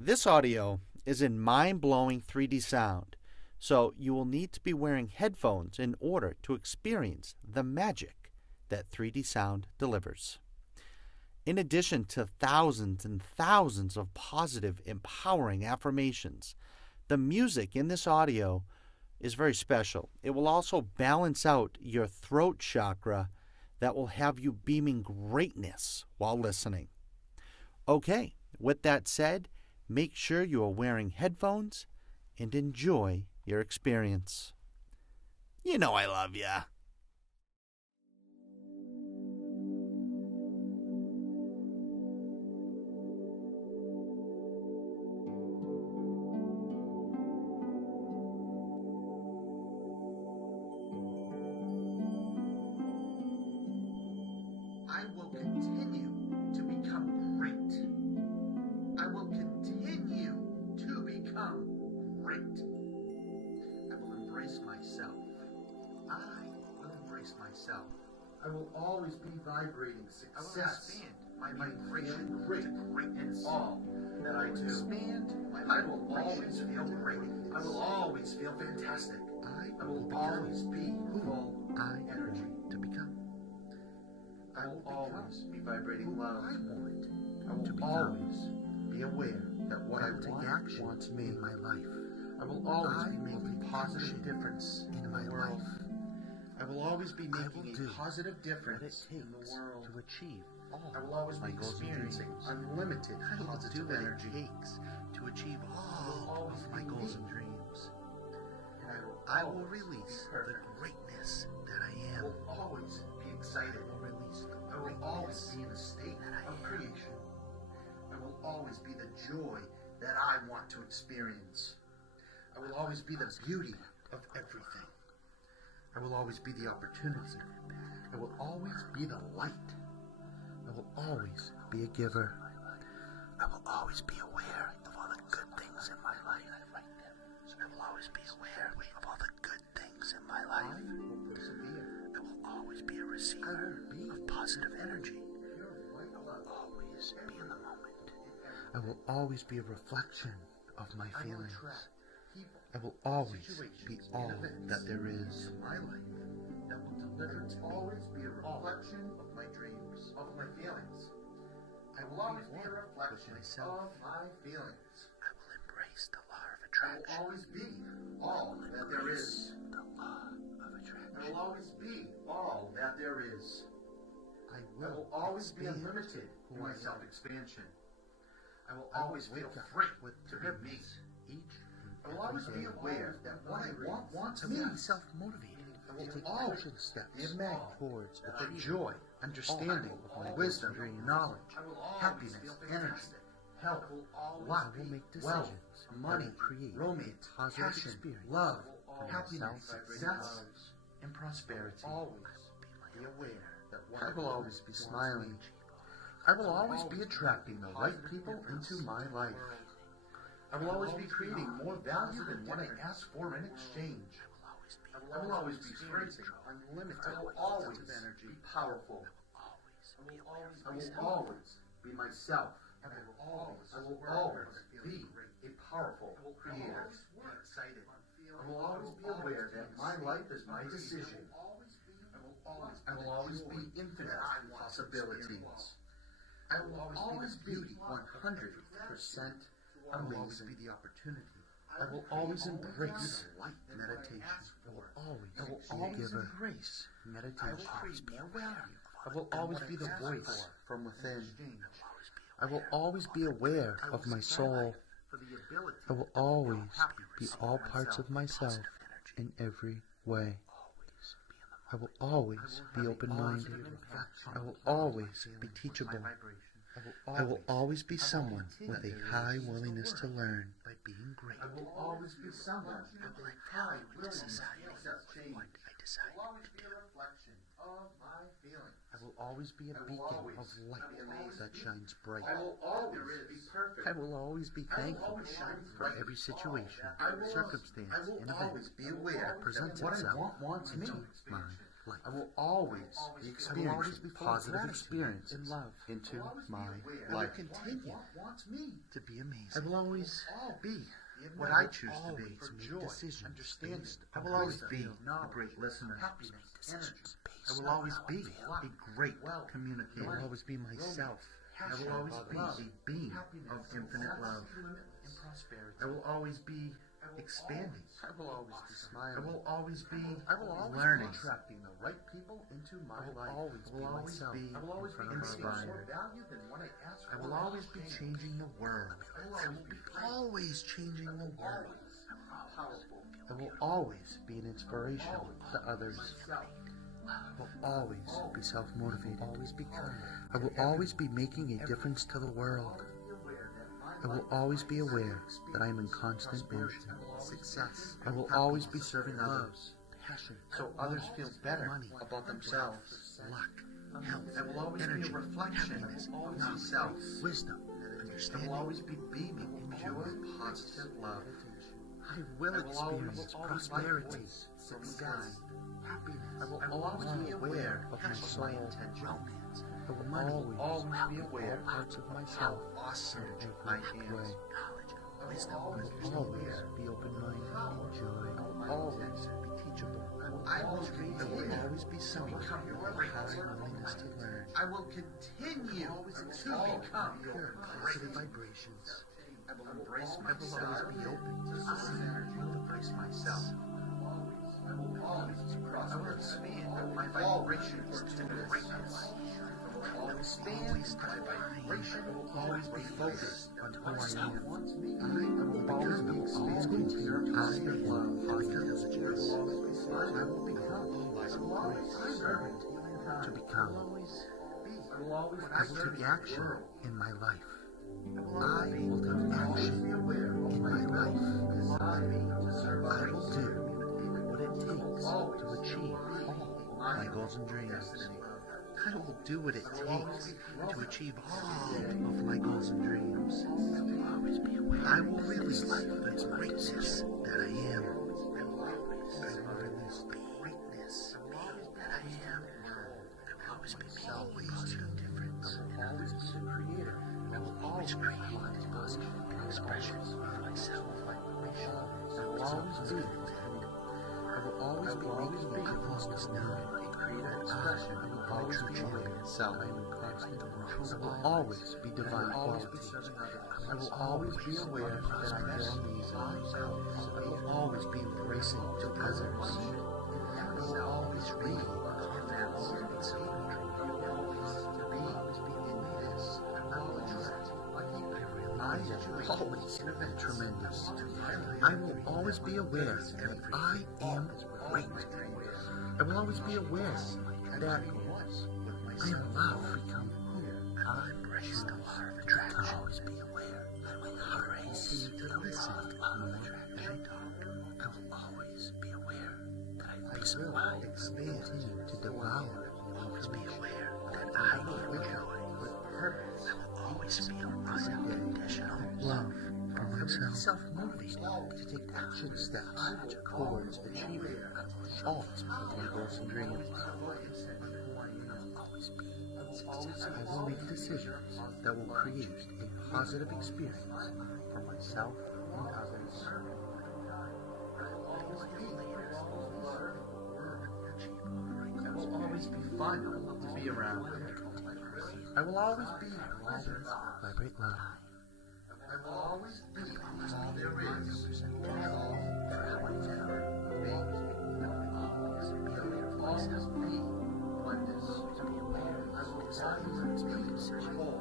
This audio is in mind-blowing 3D sound, so you will need to be wearing headphones in order to experience the magic that 3D sound delivers. In addition to thousands and thousands of positive, empowering affirmations, the music in this audio is very special. It will also balance out your throat chakra that will have you beaming greatness while listening. Okay, with that said, make sure you are wearing headphones and enjoy your experience. You know I love ya. I will continue to become great. I will continue to become great. I will embrace myself. I will embrace myself. I will always be vibrating success. I will expand my vibration to greatness. All that I do. Expand my I will always feel great. I will always feel fantastic. I will always be full energy to become. I will always be vibrating love. I will always be aware that what I wants me in my life. I will always be making a positive difference in my life. I will always be making a positive difference in the world to achieve. I will always be experiencing unlimited positive energy to achieve all of my goals and dreams. And I will release the greatness that I am. I will always be excited. I will always be in a state of creation. I will always be the joy that I want to experience. I will always be the beauty of everything. I will always be the opportunity. I will always be the light. I will always be a giver. I will always be aware of all the good things in my life. I will always be aware of all the good things in my life. I will always be a receiver of positive energy. I will always be in the moment. I will always be a reflection of my feelings. I will always be all that there is. My life that will deliver to always be a reflection of my dreams, of my feelings. I will always be a reflection of my feelings. I will embrace the law of attraction. I will always be all that there is. The law of attraction. I will always be all that there is. I will always be unlimited in my self-expansion. I will always feel free to be me. I will always be aware that what I wants me. Self-motivated. I will always be a magnet towards the joy, understanding of my wisdom, knowledge, happiness, energy, health, luck, wealth, money, romance, passion, love, happiness, success, and prosperity. Always be aware that I will always be smiling. I will always be attracting the right people into my life. I will always be creating more value than what I ask for in exchange. I will always be creating unlimited positive energy, powerful. I will always be myself. I will always be a powerful creator. I will always be aware that my life is my decision. I will always be infinite possibilities. I will always be 100% amazing. Be the opportunity. I will always embrace meditation. I will always embrace meditation. I will always be the voice from within. I will always be aware of my soul. I will always be all parts of myself in every way. I will always be open-minded. I will always be teachable. I will always be someone with a high willingness to learn by being great. I will always be someone with a high willingness to change. What I decide to do. I will always be a beacon of light that shines bright. I will always be perfect. I will always be thankful for every situation, circumstance, and event that presents itself into my life. I will always be experiencing positive experience and love into my I will life. continue to be amazing. I will always be what I choose to be. Make decisions based I on will always wisdom. be a great listener. Decisions I based will always be on a great I will communicator. always be myself. I will always be a being of infinite love. And prosperity. I will always be expanding. I will always be I smiling. will always be I will always learning. be attracting the right people into my I will life. always I will always be I will always be inspired. more value than what I ask I for. will always be changing the world. I will be always changing the world. I will always be an inspiration to others. I will always be self-motivated. Always be kind. I will always be making a difference to the world. I will always be aware that I am in constant motion. Success. I will always be serving love, others passion, so others feel better money, about themselves. luck, health, I will always energy, be a reflection happiness, of myself. wisdom, I understanding. will always be beaming pure, positive love. I will I will always experience always prosperity, like success, happiness. I will always be aware of my soul. intention, romance, I will money, always be aware all parts of myself, awesome in I a great am. way. Knowledge, wisdom, I will always be open-minded. joy. I will always be teachable. I will always be someone become with your a high willingness to learn. I will continue to become pure positive vibrations. I will embrace I will myself. always be open to I will embrace myself. I will expand my vibrations to greatness. I will expand my vibration. I will always be focused on who I am. I will always be expanding pure positive love. I will become a servant to become. I will take action in my life. I will take action in my life. I will do what it takes to achieve all my goals and dreams. I will do what it takes to achieve all of my goals and dreams. I will release the greatness that I am. I will release the greatness that I am. I will always be making ways to difference. I will always be the creator. I will always create positive expressions of myself. I will always be. I will always be making a difference to a creative expression. I will always be champion self. I am in constant growth. I will always be divine qualities. I will always be aware that I feel amazing. I will always be embracing to others. I will always read confidence and self-control. I will always be in this. I will attract. I will always be tremendous. I will always be aware that I am great. I will always be aware that I am love. Become who I embrace the law of attraction. I will always be aware that my heart is to listen to the law of attraction. I will always be aware that I face my mind continue to devour. I will always be aware that I am joy with purpose. I will always feel unconditional love for myself. Self-motivated to take action steps towards achieving all of my goals and dreams. I will make decisions that will create a positive experience for myself and others. It will always be fun to be around. I will always be vibrate love. I will always be all there is. I will always be oneness. I will always be whole.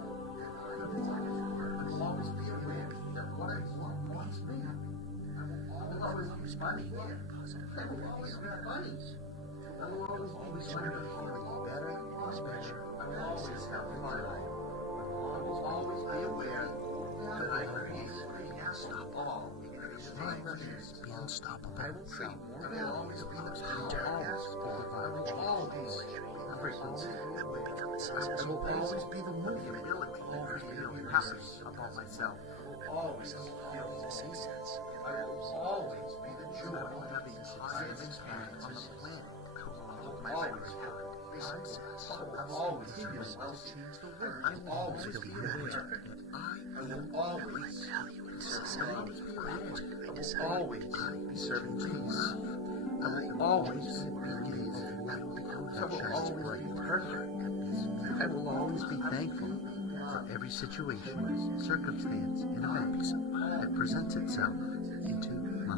I will always be aware that what I want wants me. I will always be funny. I will always be funny. I will always try to feel better and special. I will always have fun. I will always be aware that I create unstoppable. Be unstoppable. I will create more. I will always be the power. I will always be the frequency. I will become a success. I will always be the movement. I will always feel happy about myself. I will always feel the success. I will always be the joy of having success on the planet. I will my livelihood, be success. I will always be well to change the world. I will always be aware that I will always be serving others. I will always be serving peace. I will always be gazing. I will always be perfect. I will always be thankful for every situation, circumstance, and event that presents itself into my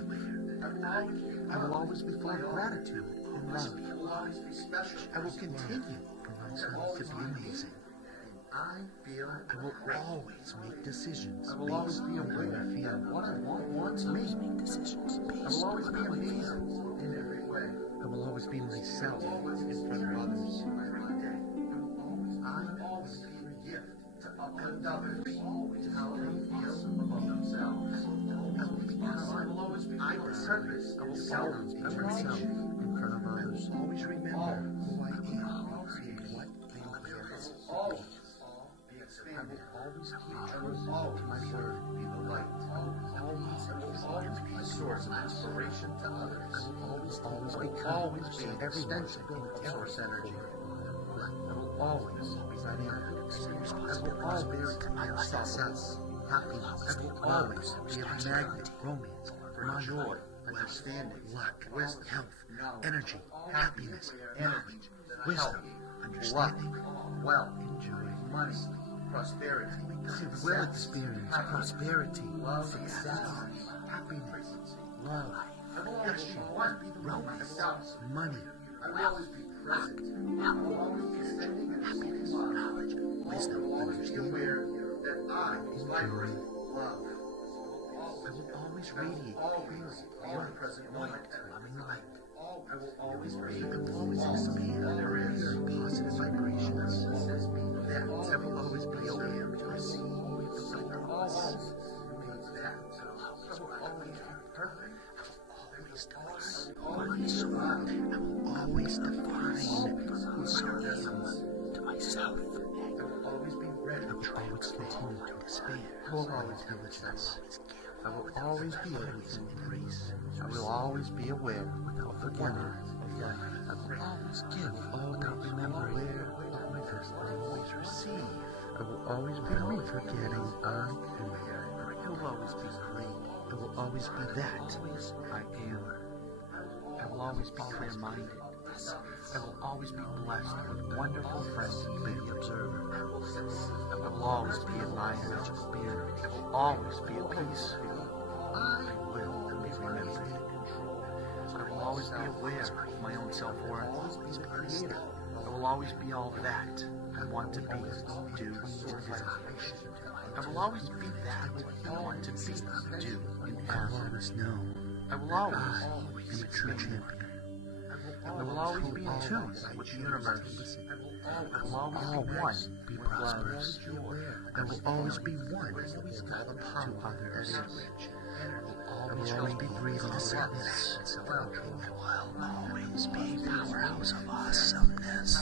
life. I will always be full of gratitude and love. I will continue to be amazing. I will always make decisions. I will always be aware of what I want to make decisions. I will always be amazing in every way. I will always be myself in front of others. I will always be a gift to uplift others, to help them feel above themselves. I will always be purpose. I will always be myself in front of others. I will always remember who I am and what I am. I will always keep true to my word, be the light. I will always be a source of inspiration to others. I will always be an extension of source energy. I will always be dynamic. I will always be success, happiness. I will always be a magnet, romance, joy, understanding, luck, wisdom, health, energy, happiness, knowledge, wisdom, understanding, wealth, joy, money, prosperity. I will experience prosperity, success, happiness, love, passion, romance, money. I will always be present. I will always be sending happiness, knowledge, wisdom, I will always be aware that I vibrate love. I will always radiate light, loving light. I will always expand positive vibrations. I will always be aware to receive abundance. I will always be perfect. I will always define who I am to myself. I will always be ready. I will always continue to expand. I will always intelligence. I will always be able to embrace. I will always be aware without forgetting of life. I will always give without remembering of my destiny. I will always receive. I will always be forgetting I am. I will always be great. I will always be that I am. I will always be clear-minded. I will always be blessed with wonderful friends and baby observer. I will always be a mind-rich spirit. I will always be at peace. I will be remembered. I will always be aware of my own self-worth. I will always be all that I want to be, do, and have. I will always be that I want to be, do, and have. I will always know. I will always be a true champion. I will always be in tune with the universe. I will always be prosperous. I will always be one to others. I will always be breathing sadness. I will always be a powerhouse of awesomeness.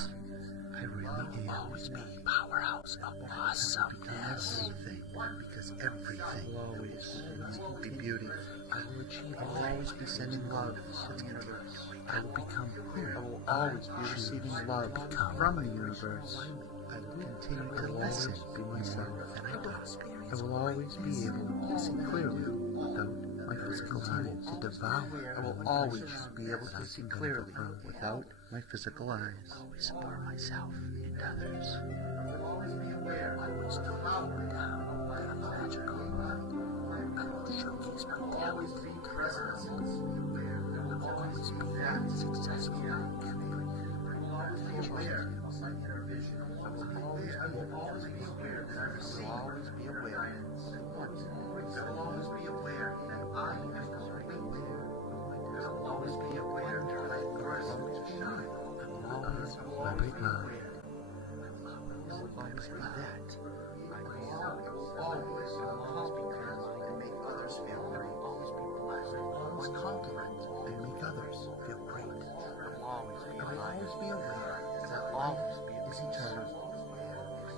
I really am. Always be a powerhouse of awesomeness. Because everything will always be beauty. I will achieve. I will always be sending love to the universe. I will become clear. I will always be receiving love from the universe. I will continue to listen, be myself, and I will always be able to see clearly without my physical eyes. To devour. I will always be able to see clearly without my physical eyes. Always support myself and others. I will always be aware. I will devour down that I'm magical. I will showcase my talent. Always be present. I will always be successful in everything. I will always be aware of my inner vision. I will always be aware that I receive. I will always be aware. I will always be aware that I am complete. I will always be aware that I am worthy to shine. I will always be aware. I will always be that. I will always be clear-minded and make others feel great. I will always be blessed. I will always compliment and make others feel great. I will always be aware that I will always be eternal.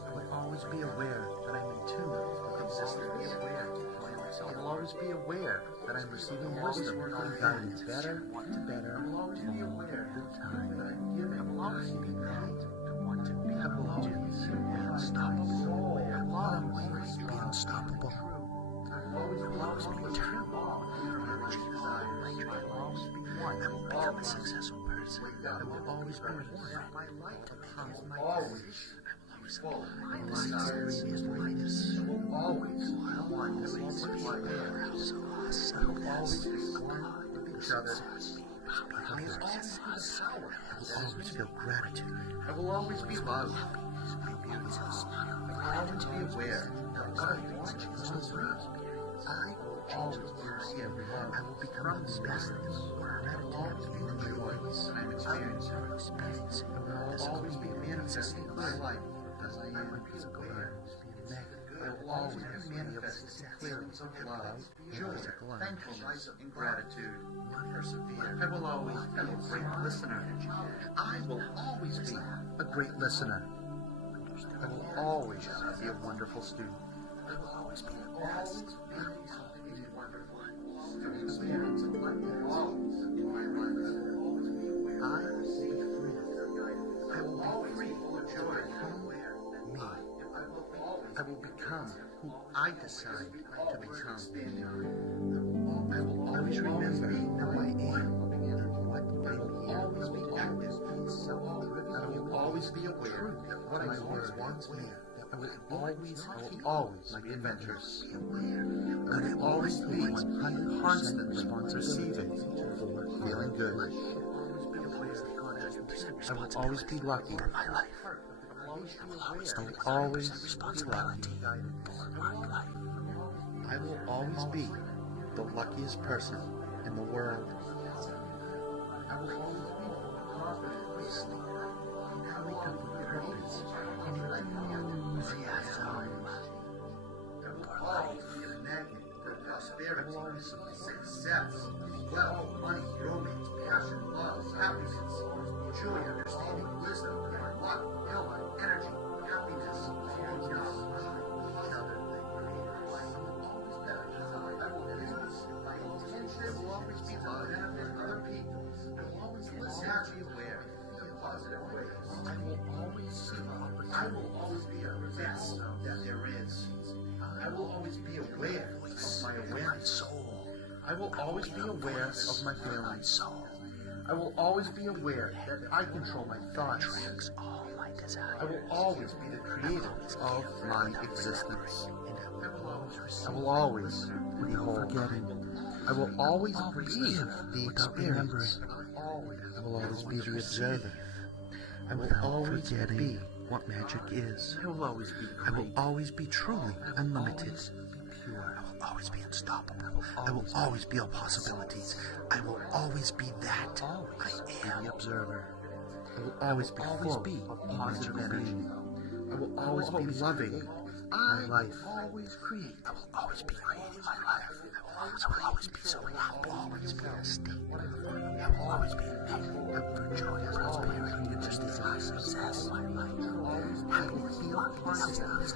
I will always be aware that I'm in tune with existence. I will always always be aware that I'm receiving wisdom and guidance better to better. I will always be aware that I'm giving. I will always be that to want to be. I will always be unstoppable. I will always be unstoppable. I will always be eternal. I will become a successful person. I will always be one. My life becomes my always. The success is minus. Always. I will always be aware. So awesome. I will always be one with each other. I will always feel gratitude. I will always be loved. I will always be aware that I want to love. I will always be everyone. I will become the best in the world. I will always be the joys that I'm experiencing. I will always be manifesting my life as I am aware. I will always be manifesting feelings of love, joy, thankfulness, and gratitude. Persevere. I will always be a great listener. I will always be a great listener. I will always be a wonderful student. I will always be the best. I will be free. I will be free of joy. Me. I will become who I decide to become. I will always remember who I am and what I will always be active. I will always be aware that what I once me. I will always be adventurous. I will always be constantly receiving, feeling good. I will always be lucky for my life. I will always have responsibility for my life. I will always be the luckiest person in the world. I will always be listening, wake up with purpose and enthusiasm for life. Prosperity, success, wealth, money, romance, passion, love, happiness, joy, understanding, wisdom, luck, health, energy, happiness, each other. My intention will always be to benefit other people. I will always be aware in positive ways. I will always be the best that there is. I will always be aware of my awareness. I will always be aware of my feelings. I will always be aware that I control my thoughts. I will always be the creator of my existence. I will always be forgetting. I will always be the experience. I will always be the observer. I will always be what magic is. I will always be great. I will always be truly unlimited. I will always be unstoppable. I will always be all possibilities. I will always be that. I am the observer. I will always be full of positive energy. I will always be loving my life. I will always be creating my life. I will always be so happy. I will always be in a state. I will always be a magnet for joy and prosperity and just desire success. Happy, healed, consciousness,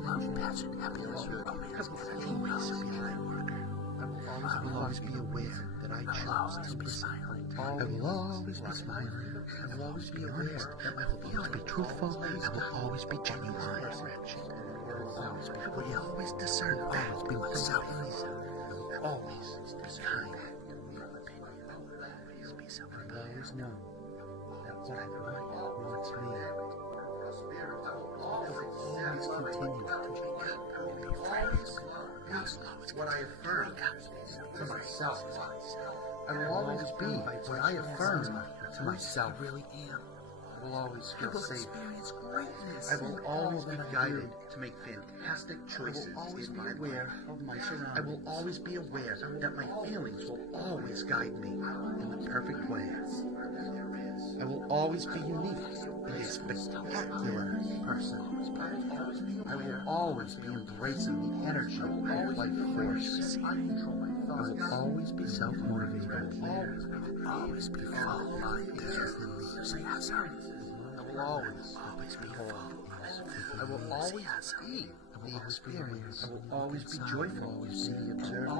love, passion, happiness, romance, always be a light worker. I will always be aware that I choose to be silent. I will always be smiling. I will always be honest. I will always be truthful. I will always be genuine. I will always discern facts. Be myself. Always be kind. I will always know that what I want wants me. I will always continue to wake up and be friends. What I affirm to myself. I will always be what I affirm to myself. I really am. I will always feel safe. I will always be guided to make fantastic choices in my life. I will always be aware that my feelings will always guide me in the perfect way. I will always be unique and a spectacular person. I will always be embracing the energy of life force. I will always be self-motivated. I will always be full of enthusiasm. I will always be whole. I will always be the experience. I will always be joyful. Always be the observer. I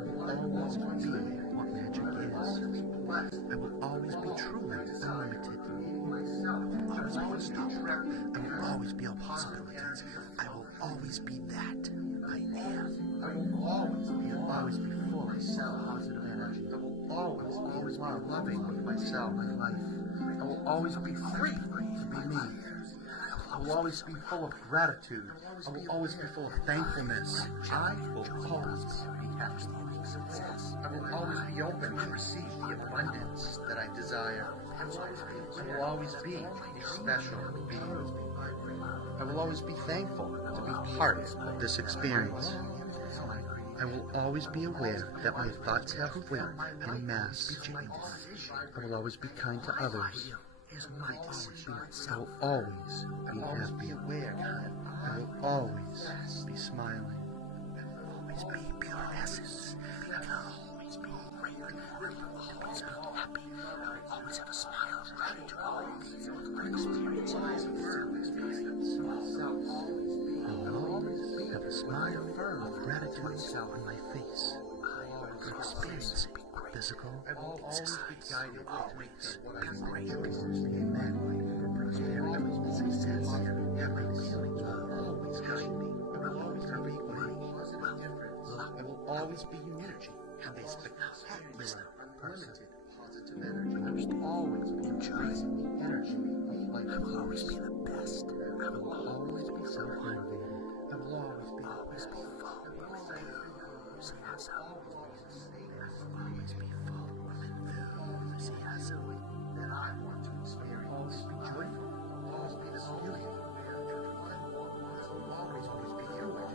will always be what magic is. I will always be truly unlimited. I will always be all possibilities. I will always be that I am. I will always be full of positive energy. I will always be loving with myself and life. I will always be free to be me. I will always be full of gratitude. I will always be full of thankfulness. I will always be happy. I will always be open to receive the abundance that I desire. I will always be a special being. I will always be thankful to be part of this experience. I will always be aware that my thoughts have weight and mass. I will always be kind to others. I will always be happy. I will always be smiling. I will always be pure essence. I will always be great. I will always be happy. I will always have a smile of gratitude. I will always have a smile of gratitude on my face. I will experience physical exercise. Always be grateful. Amen. I will be success. Happiness will always guide me. I will always be money. I will always be unique. And they spectacular wisdom. Unlimited positive energy. I will always be enjoying the energy of life. I will always be the best. I will always be self-motivated. I will always be full with enthusiasm. I will always be full of enthusiasm that I want to experience. Always be joyful. Always be this beauty. Always be huge.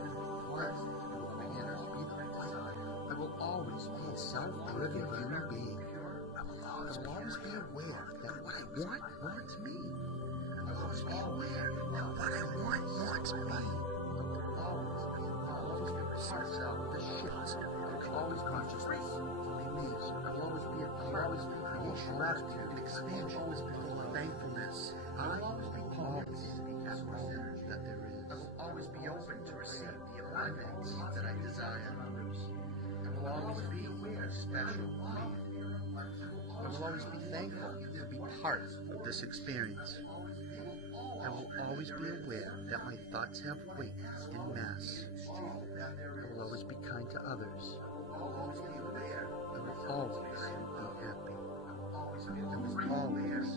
Blessed. Loving energy. Be the desire. I will always be a self-driven human being. I will always be aware that what I want wants me. I will always be aware that what I want wants me. I will always be myself, the shifts. I will always consciousness. I will always be creation, gratitude, expansion, thankfulness. I will always be all that there is. I will always be open to receive the abundance that I desire. I will always be aware, special being. I will always be thankful to be part of this experience. I will always be aware that my thoughts have weight and mass. I will always be kind to others. I will always be happy. I will always be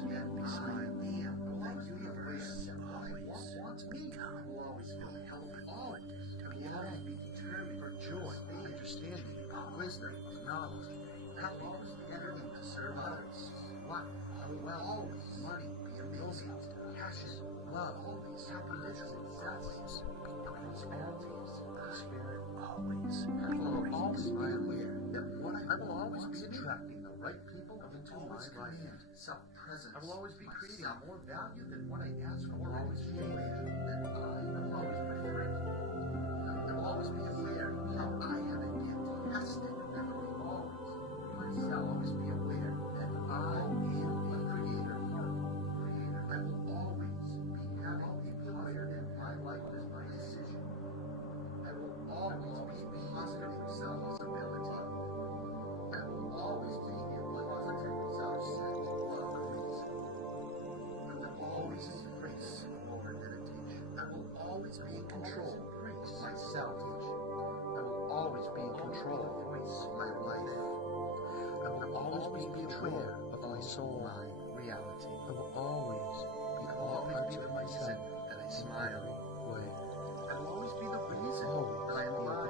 smiling. The universe always become always be determined for joy, understanding, wisdom, knowledge, happiness, everything to serve others. Life, wealth, money, be amazing, passion, love, happiness, success, prosperities, spirit, always. I will always be aware that I will always be attracting the right people into my life. Self-presence. I will always be creating more value than what I ask for. Always be aware that I am always preferred. I will always be aware how I have a gift tested. I will always be aware that I am a creator. I will always be having a pleasure in my life as my decision. I will always be positive self-ability. I will always be a positive self-ability. I will always embrace over meditation. I will always be in control of myself. I will always be in control of my life. I will always be aware of my soul reality. I will always be the reason that I smile. I will always be the reason that I am alive.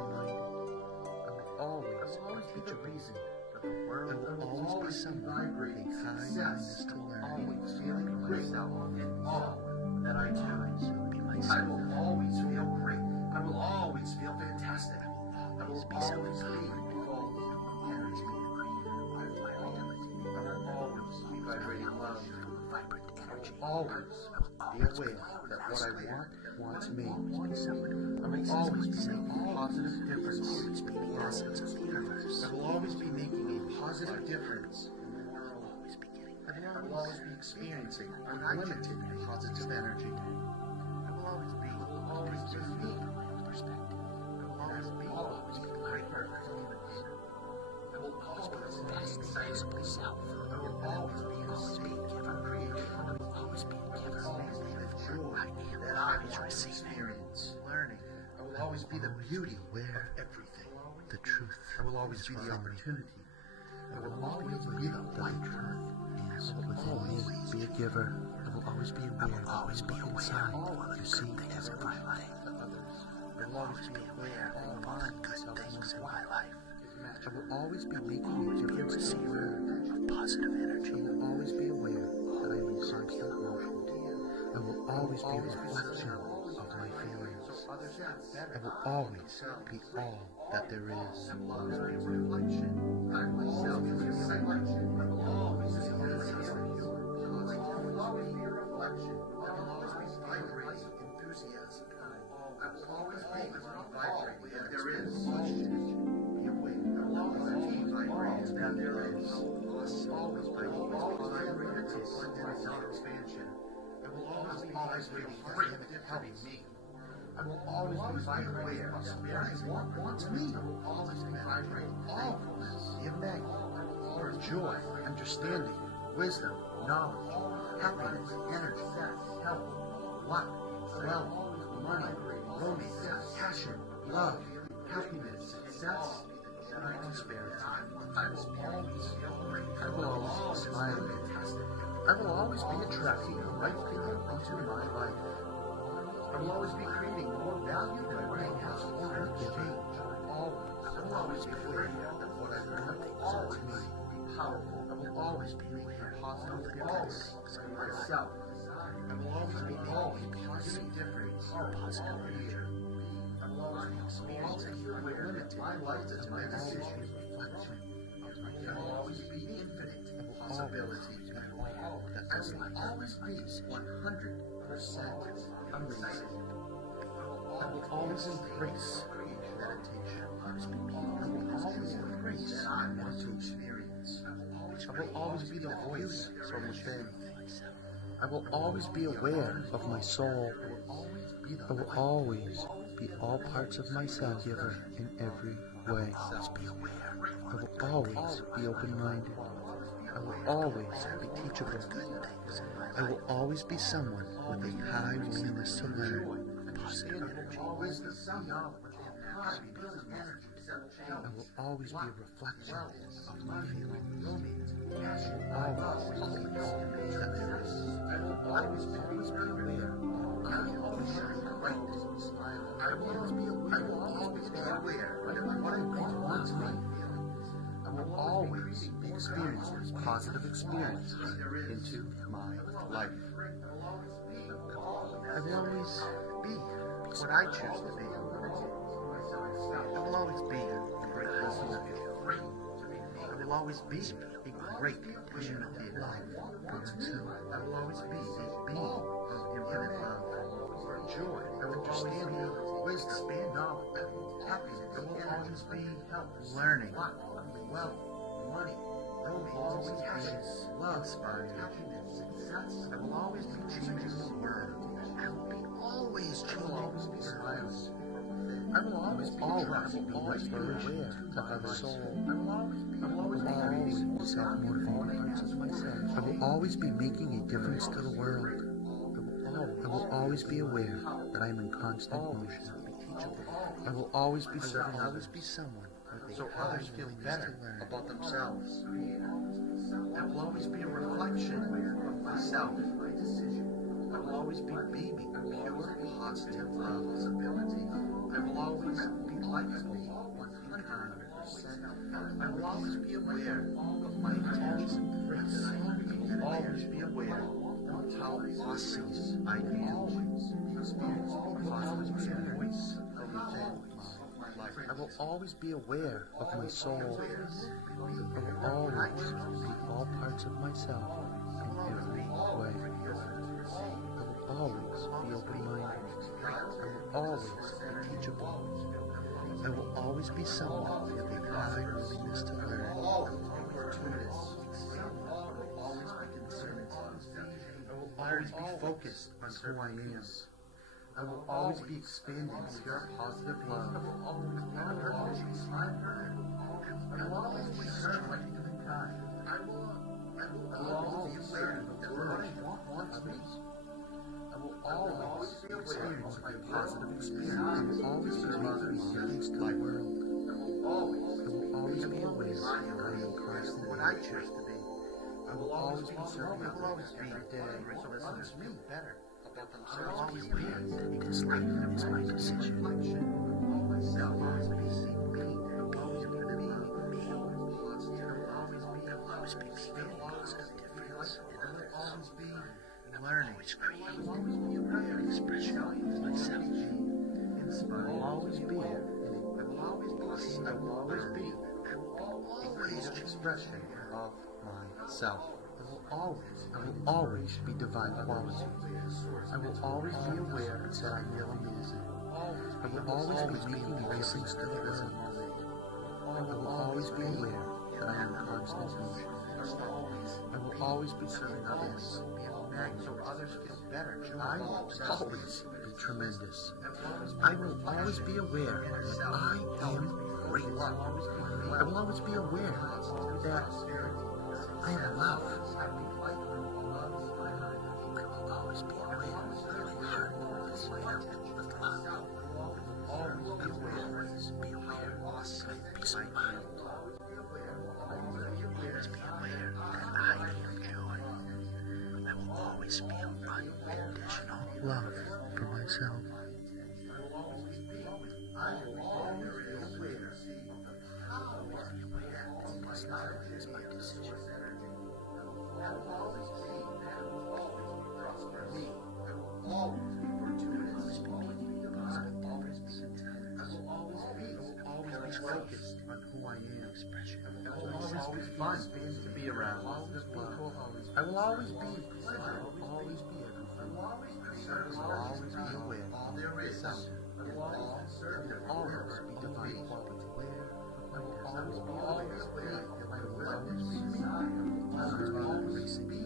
I will always be the reason that the world will always be someone with a kindness to learn. Always feeling myself in all that I do. I will always feel great. I will always feel fantastic. I will always be full of energy. I will always be vibrating love. I will always be aware that what I want wants me. I will always be making a positive difference. I will always be making a positive difference. I will always be experiencing unlimited positive energy. I will always be me. I will always be learning perfect human being. I will always be the best possible self. I will always be a state of creation. I will always be a giver. The joy that I will experience. Learning. I will always be the beauty of everything. The truth. I will always be the opportunity. I will always be the light. Yes, always be a giver. I will always be aware. I will always be inside. You see things in my life. I will always be aware of all the good things in my life. I will always be making a difference in the world. Positive energy. I will always be aware that I am in constant motion. I will always be a reflection of my feelings. I will always be all that there is. I will always be a reflection of myself. I will always be a reflection. I will always be a reflection. I will always be vibrating enthusiasm. I will always be vibrating that there is. Be aware. I will always be vibrating that there is. Always vibrating self-expansion. I will always be great at having me. I will always be aware of spirit wants me. I will always be vibrating thankfulness, giving, for joy, understanding, wisdom, knowledge, happiness, energy, health, luck, wealth, money, romance, passion, love, happiness, success, and prosperity. I will always be smiling. I will always be attracting the right people into my life. I will always be creating more value than what I have for exchange. I will always be aware that what I learn to me be powerful. I will always be aware of positive things in myself. I will always be positive difference in positive nature. I will always be experiencing aware that my life is my decision reflection of my I will always be infinite possibility. I will always be 100% amazing. I will always embrace meditation. I will always embrace what I want to experience. I will always be the voice from within. I will always be aware of my soul. I will always be all parts of myself giver in every way. I will always be open-minded. I will always be teachable. I will always be someone with a high willingness to learn. Positive energy. I will always be a reflection of my feelings. I will always be that there is. I will always be aware. I will always be aware of what I want to me. I will always be experiencing positive experiences into my life. I will always be what I choose to be. I will always be a great listener. I will always be a great community of life. I will always be a being of infinite love, joy, understanding, wisdom, knowledge, happiness. I will always be learning, wealth, money, romance, passions, love, happiness, success. I will always be changing the world. I will be always changing the world. I will always be aware to have a soul. I will always be have more of all parts of myself. I will always be making a difference to the world. I will always be aware that I am in constant motion. I will always be serving others. So others feel better about themselves. I will always be a reflection of myself. I will always be beaming pure, positive love. I will always be likable 100%. I will always be aware of my intentions. I will always be aware of how awesome I am. I will always be aware of my soul. I will always be all parts of myself in every way. I will always be open-minded. I will always be teachable. I will always be someone with a high willingness to learn. I will always be focused on who I am. I will always be expanding pure positive love. I will always be kind. I will always be serving and kind. I will always be aware that what I want wants me. I will always be experience my positive experience. I will always be making difference to my world. I will always be aware that I am Christ in what I choose to be. I will always be serving others every day. So others feel better about themselves. I will always be aware that this life is my decision. I will always be seeing me. I will always be me. I will always be making a positive difference in others. I will always be learning. I will always be aware of expression of myself. I will always be. I will always be a creative expression of myself. I will always be divine quality. I will always be aware that I am amazing. I will always be making blessings to the world. I will always be aware that I am in constant motion. I will always be serving others so others feel better. I will always be tremendous. I will always be aware that I am great. I will always be aware that I am love. I will always be aware that my heart is filled with love. I will always be aware of peace of mind. I will always be aware that I am joy. I will always feel unconditional love for myself. I will always be aware that this life is my decision. I will always be prosperous. I will always be fortuitous. I will always be content. I will always be focused on who I am. I will always be fun to be around. I will always be pleasure. I will always be everything. I will always be aware of there is self. I will always be divine quality. I will always be aware. I will always be me. I will always be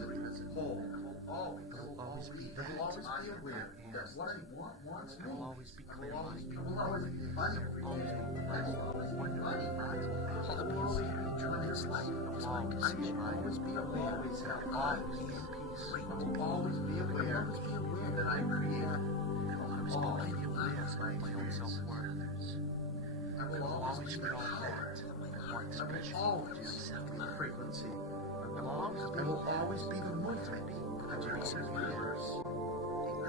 whole. I will always be that. I will always be aware that what I want wants me. I will always be clear. I will always be fun. I will always be money. I will be aware that this life is my decision. I will always be aware that I am peace. I will always be aware that I create. I will always be aware of my own self-worth. I will always be aware of my heart expression. I will always be frequency. I will always be the movement that brings me years. I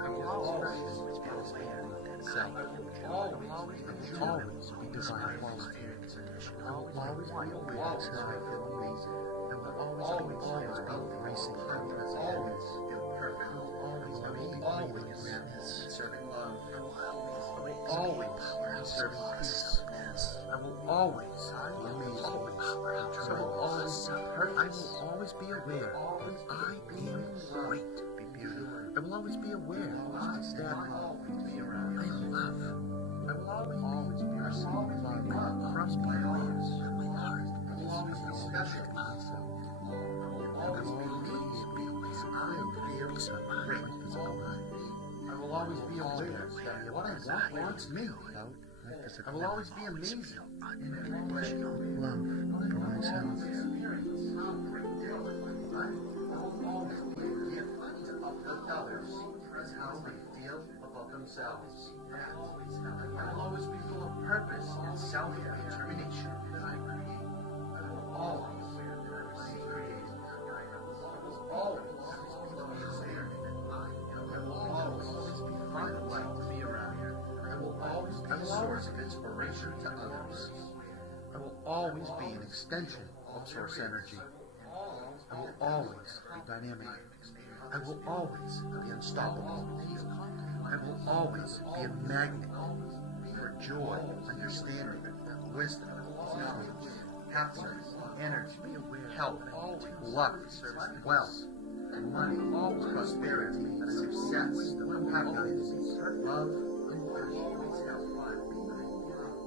will always be aware that self. I will always be divine quality. I will always be aware that I feel amazing. I will always be embracing contrast. I will always feel perfect. I will always be greatness, serving love. I will always be serving peace. I will always be amazing. I will always be perfect. I will always be aware that I am great. Be beautiful. I will always be aware that I am love. I will always be receiving love across my lives. My heart is special myself. I will always be aware peace of mind, physical life. I will always be aware that what I want wants me. I will always be amazing. Unconditional love for myself. I will always be a gift to uplift others as how they feel about themselves. I will always be full of purpose and self-determination that I create. I will always be creative. I will always be aware that I will always be fun and light to be around. I will always be a source of inspiration to others. I will always be an extension of source energy. I will always be dynamic. I will always be unstoppable. I will always be a magnet for joy, understanding, wisdom, knowledge, happiness, energy, health, luck, wealth, money, prosperity, success, happiness, love, and passion.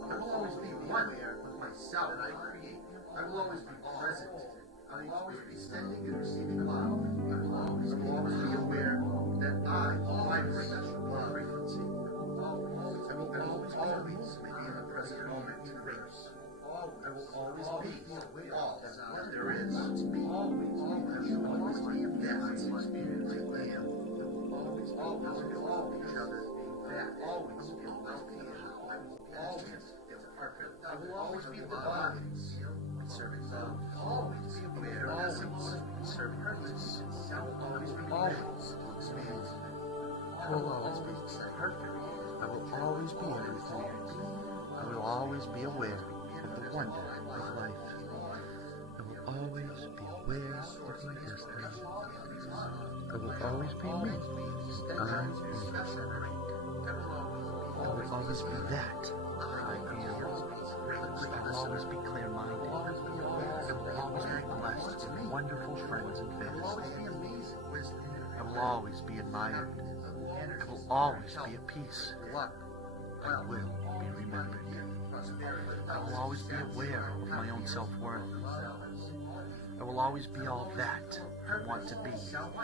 I will always be one with myself. I will always be present. I will always be sending and receiving love. I will always be aware that I vibrate love frequency. I always be in the present moment. I will always be all that there is. I will always be that experience I am. Always belong to each other. That always feel well-being. I will always feel perfect. I will always be loved. Serving love. Always be aware of essence. Serve purpose. I will always be always expand. I will always be perfect. I will always be everything. I will always be aware of the wonder of life. I will always be aware of my destiny. I will always be me. I will always be that I am. I will always be clear-minded. I will always be blessed with wonderful friends and family. I will always be admired. I will always be at peace. I will be remembered. I will always be aware of my own self-worth. I will always be all that I want to be,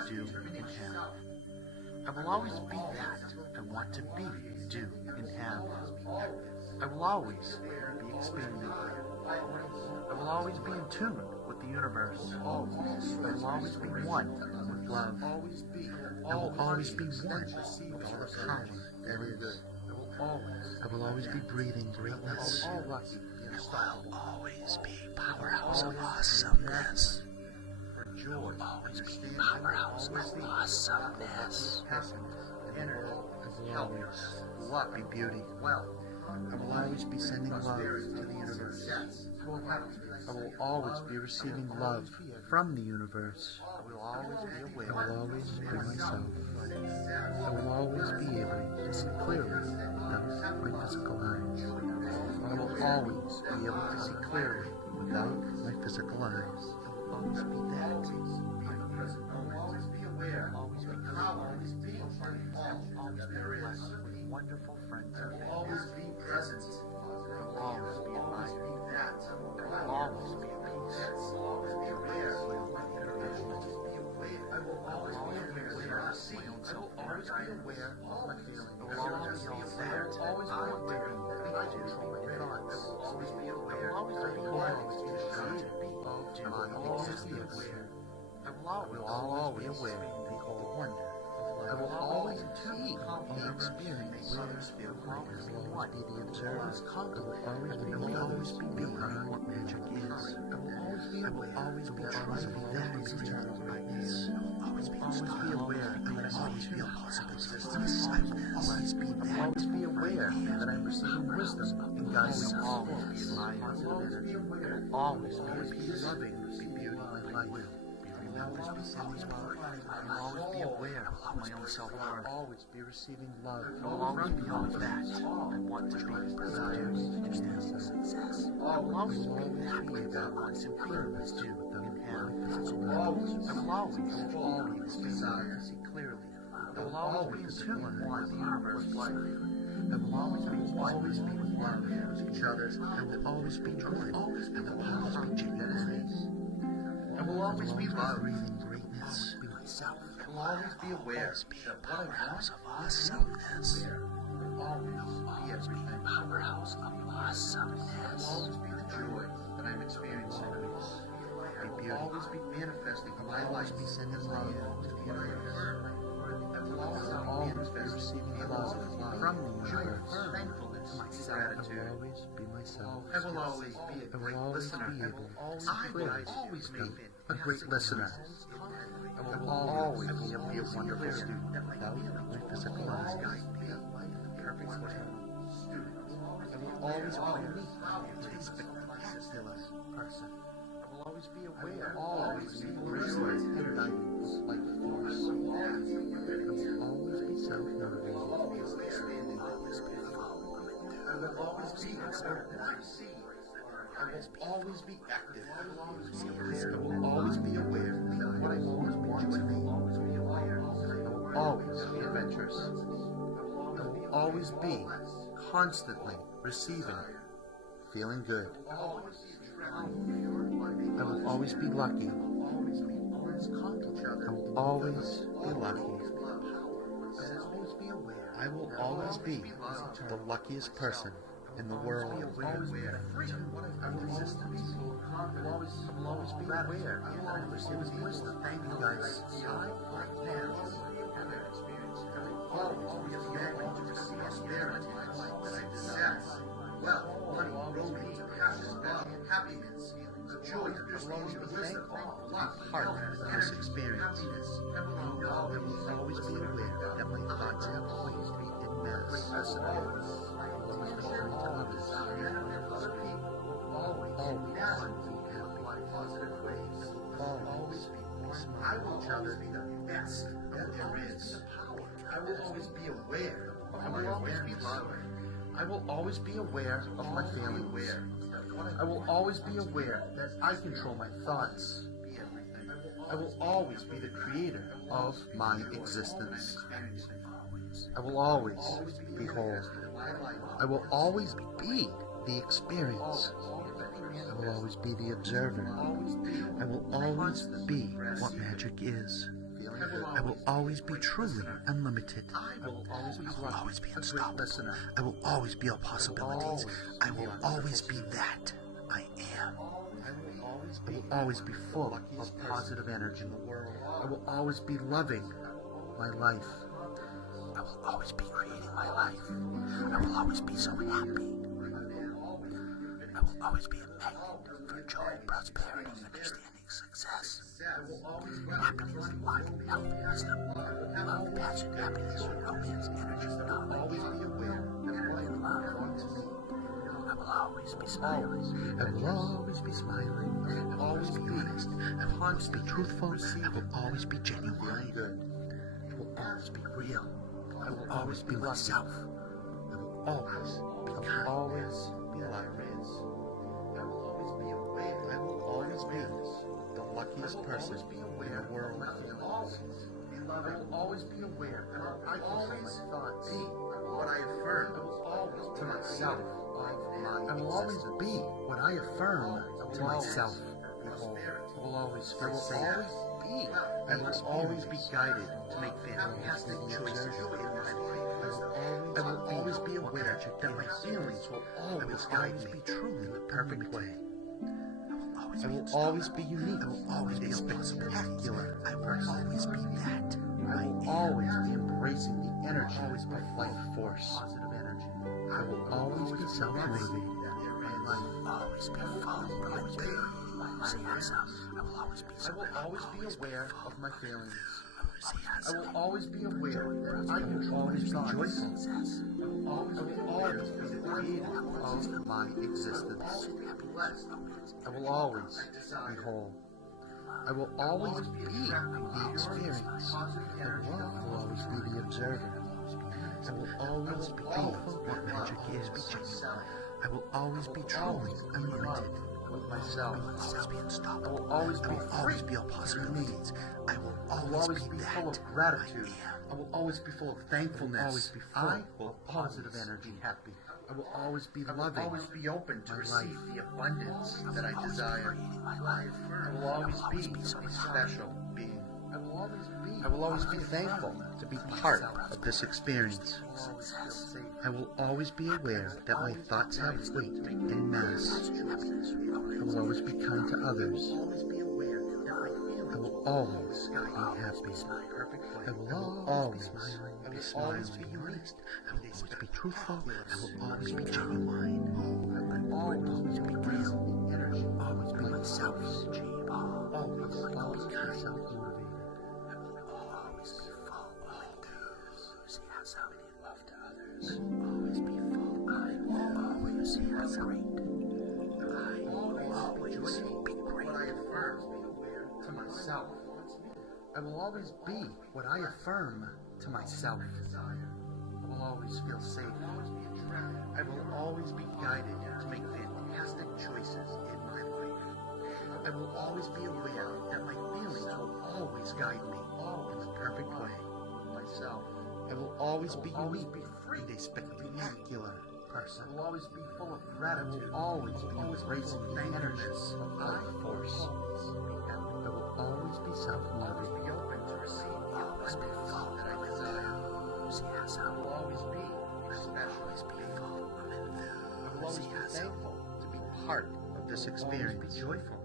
do, and have. I will always be that I want to be, do, and have. I will always be expanding. I will always be in tune with the universe. I will always be one with love. I will always be one with all the power there is. I will always be breathing greatness. I will always be powerhouse of awesomeness. I will always be powerhouse of awesomeness. I will always be beauty. I will always be sending love to the universe. I will always be receiving love from the universe. I will always be aware. I will always be myself. I will always be able to see clearly without my physical eyes. I will always be able to see clearly without my physical eyes. I will always be that. I will always be aware. I will always be blessed with wonderful friends. I will always be present. I will always be admired. I will always be at peace. I will always be aware. I will always be aware of my own self. I will always be aware of my feelings. I will always be aware. I will always be aware. I control my thoughts. I will always be aware. I will always be aware. I will always be aware. I will always be aware of the wonder. I will always be the experience. I will always be the observer. I will always be behind what magic is. I will always be aware. I will always be that experience. I will always be aware. I will always be a possible existence. I will always be that. I will always be aware that I'm receiving wisdom and guidance. I will always be admired. I will always be aware. I will always be loving, be beauty, my life. I will always be sending love. I will always be aware of my own self-worth. I will always be receiving love. I will always be all that I want to be. Success. I will always be happy that I want to be, do, and have. I will always desire to see clearly. I will always be in tune with the universe life. I will always be with love with each other. I will always be joy. I will always be genuine. I will always be love, breathing greatness, be myself. I will always be aware, be a powerhouse of awesomeness. I will always be everything, powerhouse of awesomeness. I will always be the joy that I'm experiencing. I will always be manifesting my life, be sending love to the universe. I will always be receiving love from the universe. Thankfulness, gratitude. I will always be myself. I will always be a great listener. I will always be a great listener. I will always be a wonderful student without my physical eyes. Perfect student. I will always be a spectacular person. I will always be aware. I will always be brilliant and guidance like force. I will always be self-motivated. I will always be observant. I will always be active. I will always be aware of what I want to be. I will always be adventurous. I will always be constantly receiving, feeling good. I will always be lucky. I will always be lucky. I I will always be the luckiest person in the world. I will always be aware of existence. I will always be aware that I receive wisdom. Thank you guys. I will always be open to receive prosperity that I desire. Wealth, money, romance, passion, love, happiness, joy, understanding, wisdom, love, Part of this experience. I will always be aware that my thoughts have always be in mass. Always be kind to others. Always be happy. Positive ways. Always be I will tell you the best that there is. I will always be aware of my awareness. I will always be aware of my feeling. I will always be aware that I control my thoughts. I will always be the creator of my existence. I will always be whole. I will always be the experience. I will always be the observer. I will always be what magic is. I will always be truly unlimited. I will always be unstoppable. I will always be all possibilities. I will always be that I am. I will always be full of positive energy. I will always be loving my life. I will always be creating my life. I will always be so happy. I will always be a magnet for joy, prosperity, understanding, success, happiness, life, health, wisdom, love, passion, happiness, romance, energy, knowledge, and love. I will always be smiling. I will always be smiling. I will always be honest. I will always be truthful. I will always be genuine. I will always be real. I will always be myself. I will always be kind. Always be hilarious. I will always be aware. I will always be the luckiest person in the world. I will always be aware that I control my thoughts. What I affirm to myself. I will always be what I affirm to myself. I will always feel safe. I will always be guided to make fantastic choices. I will always be aware that my feelings will always guide me in the perfect way. I will always be unique. I will always be spectacular. I will always be that. I will always be embracing the energy of life force. I will always be self-motivated. I will always be full of I will always be aware of my feelings. I will always be aware that I control my thoughts. I will always be the creator of my existence. I will always be whole. I will always be the experience. I will always be the observer. I will always be what magic is. I will always be truly unlimited. Myself. I will always be unstoppable. I will always be all possibilities. I will always be full of gratitude. I will always be full of thankfulness. I will positive energy, happy. I will always be loving. I will always be open to receive the abundance that I desire. I will always be a special being. I will always be thankful to be part of this experience. I will always be aware that my thoughts have weight in mass. I will always be kind to others. I will always be happy. I will always be smiling. I will always be truthful. I will always be genuine. I will always be real. Always be myself. Always be self-motivated. Always be full. I will always be great. I will always be great. What I affirm to myself. I will always be what I affirm to myself. I will always feel safe. I will always be guided to make fantastic choices in my life. I will always be aware that my feelings will always guide me in the perfect way. Myself. I will always be unique and a spectacular person. I will always be full of gratitude. I will always be embracing the energy of life force. I will always be self-motivated. I will always be full that I desire. I I will always be special. I will always be thankful to be part of this experience. Joyful.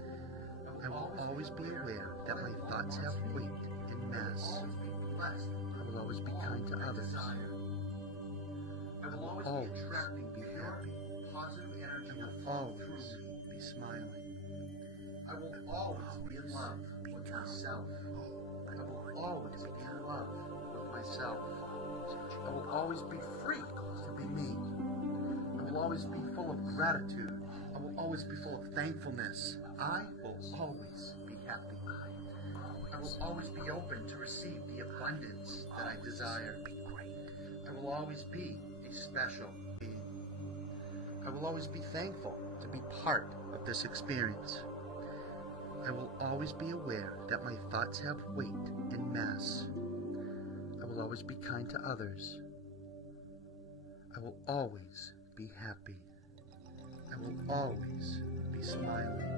I will always be aware that my thoughts have weight in mass. I will always be kind to others. I will always be happy. I will always be smiling. I will always be in love with myself. I will always be in love with myself. I will always be free to be me. I will always be full of gratitude. I will always be full of thankfulness. I will always be happy. I will always be open to receive the abundance that I desire. I will always be a special being. I will always be thankful to be part of this experience. I will always be aware that my thoughts have weight in mass. I will always be kind to others. I will always be happy. I will always be smiling.